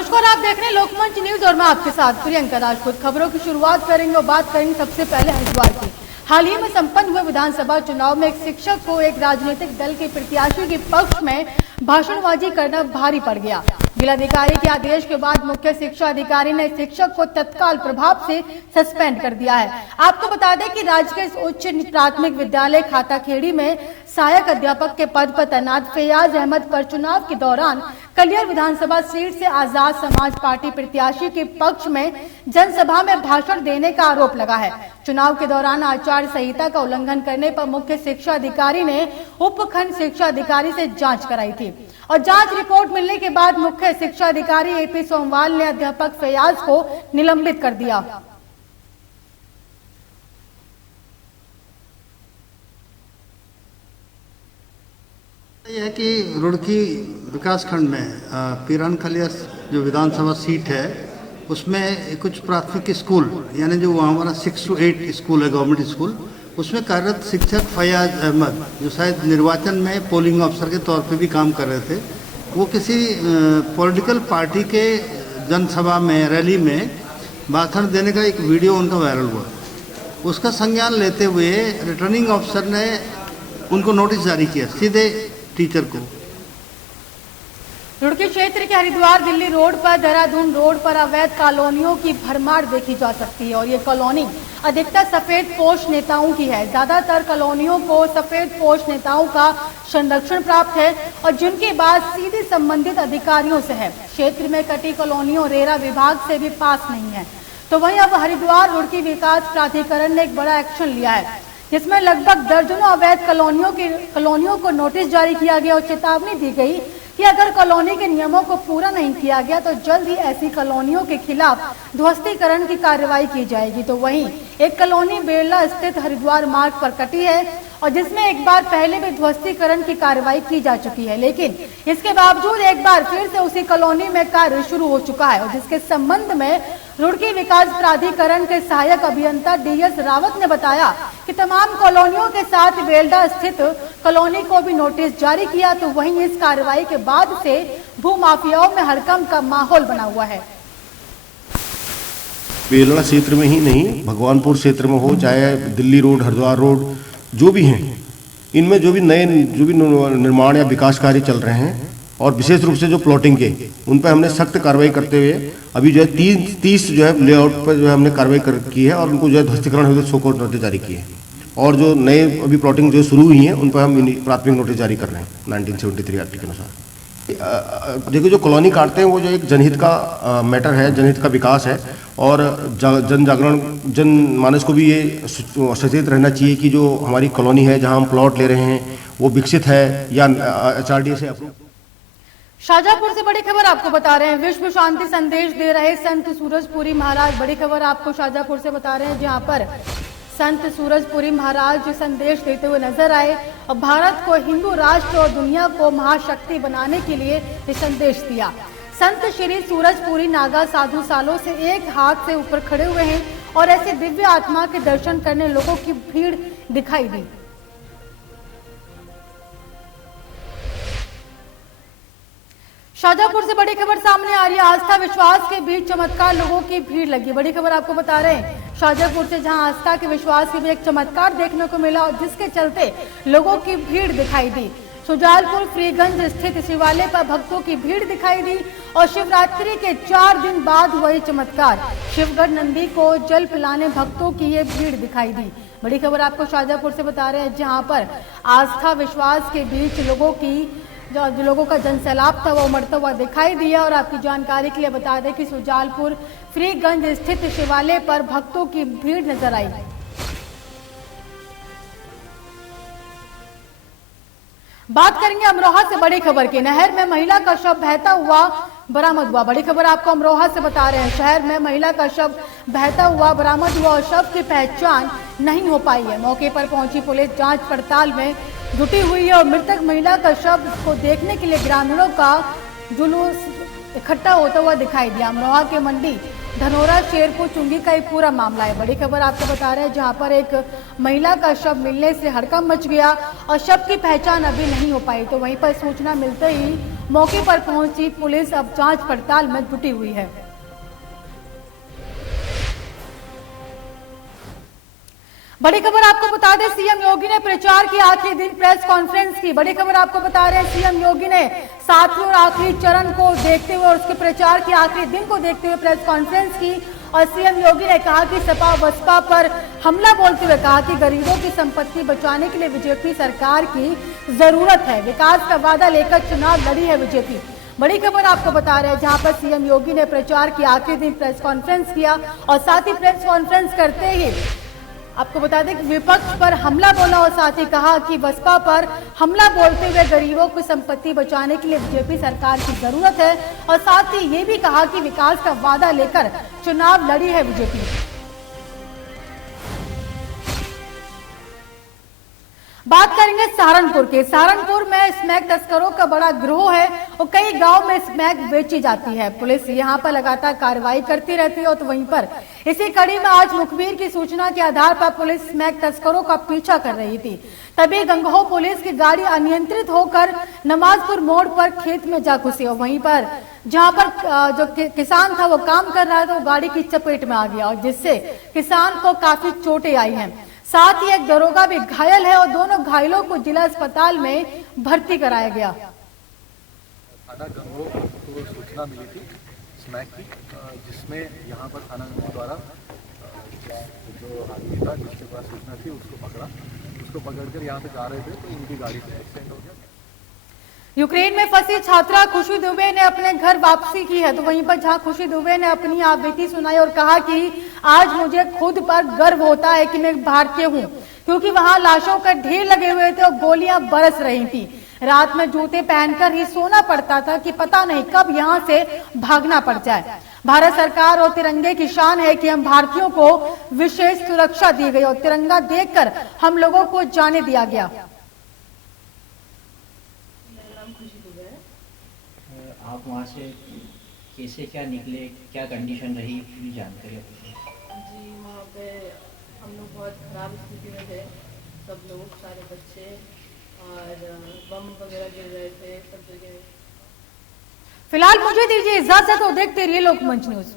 नमस्कार, आप देख रहे हैं लोकमंच न्यूज और मैं आपके साथ प्रियंका राजपूत। खबरों की शुरुआत करेंगे और बात करेंगे सबसे पहले हरिद्वार की। हाल ही में संपन्न हुए विधानसभा चुनाव में एक शिक्षक को एक राजनीतिक दल के प्रत्याशी के पक्ष में भाषणबाजी करना भारी पड़ गया। जिलाधिकारी के आदेश के बाद मुख्य शिक्षा अधिकारी ने शिक्षक को तत्काल प्रभाव से सस्पेंड कर दिया है। आपको बता दें कि राज्य के इस उच्च प्राथमिक विद्यालय खाताखेड़ी में सहायक अध्यापक के पद पर तैनात फैयाज अहमद पर चुनाव के दौरान कलियर विधानसभा सीट से आजाद समाज पार्टी प्रत्याशी के पक्ष में जनसभा में भाषण देने का आरोप लगा है। चुनाव के दौरान आचार संहिता का उल्लंघन करने पर मुख्य शिक्षा अधिकारी ने उपखंड शिक्षा अधिकारी से जांच कराई थी और जांच रिपोर्ट मिलने के बाद मुख्य शिक्षा अधिकारी एपी सोमवाल ने अध्यापक फैयाज को निलंबित कर दिया। यह है कि रुड़की विकासखंड में पीरान कलियर जो विधानसभा सीट है उसमें कुछ प्राथमिक स्कूल यानी जो हमारा 6 to 8 स्कूल है गवर्नमेंट स्कूल, उसमें कार्यरत शिक्षक फैयाज अहमद जो शायद निर्वाचन में पोलिंग ऑफिसर के तौर पे भी काम कर रहे थे, वो किसी पॉलिटिकल पार्टी के जनसभा में रैली में भाषण देने का एक वीडियो उनका वायरल हुआ। उसका संज्ञान लेते हुए रिटर्निंग ऑफिसर ने उनको नोटिस जारी किया सीधे टीचर को। रुड़की क्षेत्र के हरिद्वार दिल्ली रोड पर देहरादून रोड पर अवैध कॉलोनियों की भरमार देखी जा सकती है और ये कॉलोनी अधिकतर सफेद पोश नेताओं की है। ज्यादातर कॉलोनियों को सफेद पोश नेताओं का संरक्षण प्राप्त है और जिनकी बात सीधे संबंधित अधिकारियों से है। क्षेत्र में कटी कॉलोनियों रेरा विभाग से भी पास नहीं है। तो वहीं अब हरिद्वार रुड़की विकास प्राधिकरण ने एक बड़ा एक्शन लिया है जिसमें लगभग दर्जनों अवैध कॉलोनियों को नोटिस जारी किया गया और चेतावनी दी गई कि अगर कॉलोनी के नियमों को पूरा नहीं किया गया तो जल्द ही ऐसी कॉलोनियों के खिलाफ ध्वस्तीकरण की कार्रवाई की जाएगी। तो वहीं एक कॉलोनी बेरला स्थित हरिद्वार मार्ग पर कटी है और जिसमें एक बार पहले भी ध्वस्तीकरण की कार्रवाई की जा चुकी है, लेकिन इसके बावजूद एक बार फिर से उसी कॉलोनी में कार्य शुरू हो चुका है और जिसके संबंध में रुड़की विकास प्राधिकरण के सहायक अभियंता डीएस रावत ने बताया कि तमाम कॉलोनियों के साथ बेलडा स्थित कॉलोनी को भी नोटिस जारी किया। तो वहीं इस कार्रवाई के बाद से भू माफियाओं में हड़कंप का माहौल बना हुआ है। बेलड़ा क्षेत्र में ही नहीं, भगवानपुर क्षेत्र में हो चाहे दिल्ली रोड हरिद्वार रोड जो भी हैं, इनमें जो भी निर्माण या विकास कार्य चल रहे हैं और विशेष रूप से जो प्लॉटिंग के उन पर हमने सख्त कार्रवाई करते हुए अभी जो है 30 जो है लेआउट पर जो है हमने कार्रवाई की है और उनको जो है ध्वस्तीकरण हुए शो कोर्ट नोटिस जारी किए हैं और जो नए अभी प्लॉटिंग जो शुरू हुई हैं उन पर हम प्राथमिक नोटिस जारी कर रहे हैं 1973 एक्ट के अनुसार। देखिए जो कॉलोनी काटते हैं वो जो एक जनहित का मैटर है, जनहित का विकास है और जन जागरण जनमानस को भी ये सचेत रहना चाहिए कि जो हमारी कॉलोनी है जहां हम प्लॉट ले रहे हैं वो विकसित है या HRDA से अप्रूव। शाहजहांपुर से बड़ी खबर आपको बता रहे हैं, विश्व शांति संदेश दे रहे संत सूरजपुरी महाराज। बड़ी खबर आपको शाहजहांपुर से बता रहे हैं जहां पर संत सूरजपुरी महाराज संदेश देते हुए नजर आए और भारत को हिंदू राष्ट्र और दुनिया को महाशक्ति बनाने के लिए ये संदेश दिया। संत श्री सूरजपुरी नागा साधु सालों से एक हाथ से ऊपर खड़े हुए हैं और ऐसे दिव्य आत्मा के दर्शन करने लोगों की भीड़ दिखाई दी। शाहजहांपुर से बड़ी खबर सामने आ रही है, आस्था विश्वास के बीच चमत्कार, लोगों की भीड़ लगी। बड़ी खबर आपको बता रहे हैं शाहजहांपुर से जहां आस्था के विश्वास के बीच एक चमत्कार देखने को मिला और जिसके चलते लोगों की भीड़ दिखाई दी। सुजालपुर फ्रीगंज स्थित शिवालय पर भक्तों की भीड़ दिखाई दी और शिवरात्रि के 4 दिन बाद हुआ चमत्कार, शिवगढ़ नंदी को जल पिलाने भक्तों की ये भीड़ दिखाई दी। बड़ी खबर आपको शाहजहांपुर से बता रहे हैं जहां पर आस्था विश्वास के बीच जो लोगों का जनसैलाब था वो उमड़ता हुआ दिखाई दिया। और आपकी जानकारी के लिए बता दें कि सुजालपुर फ्रीगंज स्थित शिवालय पर भक्तों की भीड़ नजर आई। बात करेंगे अमरोहा से बड़ी खबर की। नहर में महिला का शव बहता हुआ बरामद हुआ। बड़ी खबर आपको अमरोहा से बता रहे हैं, शहर में महिला का शव बहता हुआ बरामद हुआ और शव की पहचान नहीं हो पाई है। मौके पर पहुंची पुलिस जांच पड़ताल में जुटी हुई है और मृतक महिला का शव को देखने के लिए ग्रामीणों का जुलूस इकट्ठा होता हुआ दिखाई दिया। अमरोहा के मंडी धनोरा शेरपुर चुंगी का एक पूरा मामला है। बड़ी खबर आपको बता रहे हैं जहां पर एक महिला का शव मिलने से हड़कंप मच गया और शव की पहचान अभी नहीं हो पाई। तो वहीं पर सूचना मिलते ही मौके पर पहुंची पुलिस अब जांच पड़ताल में जुटी हुई है। बड़ी खबर आपको बता दें, सीएम योगी ने प्रचार की आखिरी दिन प्रेस कॉन्फ्रेंस की। बड़ी खबर आपको बता रहे हैं, सीएम योगी ने सातवें और आखिरी चरण को देखते हुए और उसके प्रचार के आखिरी दिन को देखते हुए प्रेस कॉन्फ्रेंस की और सीएम योगी ने कहा कि सपा बसपा पर हमला बोलते हुए कहा कि गरीबों की संपत्ति बचाने के लिए बीजेपी सरकार की जरूरत है। विकास का वादा लेकर चुनाव लड़ी है बीजेपी। बड़ी खबर आपको बता रहे हैं, जहां पर सीएम योगी ने प्रचार की आखिरी दिन प्रेस कॉन्फ्रेंस किया और साथ ही प्रेस कॉन्फ्रेंस करते ही आपको बता दें कि विपक्ष पर हमला बोला और साथ ही कहा कि बसपा पर हमला बोलते हुए गरीबों की संपत्ति बचाने के लिए बीजेपी सरकार की जरूरत है और साथ ही ये भी कहा कि विकास का वादा लेकर चुनाव लड़ी है बीजेपी। बात करेंगे सहारनपुर के। सहारनपुर में स्मैक तस्करों का बड़ा गिरोह है और कई गांव में स्मैक बेची जाती है। पुलिस यहां पर लगातार कार्रवाई करती रहती है और तो वहीं पर इसी कड़ी में आज मुखबिर की सूचना के आधार पर पुलिस स्मैक तस्करों का पीछा कर रही थी। तभी गंगोह पुलिस की गाड़ी अनियंत्रित होकर नमाजपुर मोड़ पर खेत में जा घुसी और वहीं पर जहां पर जो किसान था वो काम कर रहा था वो गाड़ी की चपेट में आ गया और जिससे किसान को काफी चोटें आई हैं। साथ ही एक दरोगा भी घायल है और दोनों घायलों को जिला अस्पताल में भर्ती कराया गया। थाना गंगोह को सूचना मिली थी स्मैक की, जिसमें यहाँ पर थाना गंगोह द्वारा जो आदमी था जिसके पास सूचना थी उसको पकड़ा। उसको पकड़कर यहाँ से जा रहे थे तो उनकी गाड़ी से एक्सीडेंट हो गया। यूक्रेन में फंसी छात्रा खुशी दुबे ने अपने घर वापसी की है। तो वहीं पर जहां खुशी दुबे ने अपनी आप बीती सुनाई और कहा कि आज मुझे खुद पर गर्व होता है कि मैं भारतीय हूं, क्योंकि वहां लाशों का ढेर लगे हुए थे और गोलियां बरस रही थी। रात में जूते पहनकर ही सोना पड़ता था कि पता नहीं कब यहां से भागना पड़ जाए। भारत सरकार और तिरंगे की शान है कि हम भारतीयों को विशेष सुरक्षा दी गई और तिरंगा देखकर हम लोगों को जाने दिया गया। आप वहाँ से कैसे क्या निकले, क्या कंडीशन रही, पूरी जानकारी आपको? जी, वहाँ पे हम लोग बहुत ख़राब स्थिति में थे, सब लोग, सारे बच्चे, और बम वगैरह गिर रहे थे सब जगह। फिलहाल मुझे दीजिए इजाजत और देखते रहिए लोकमंच न्यूज।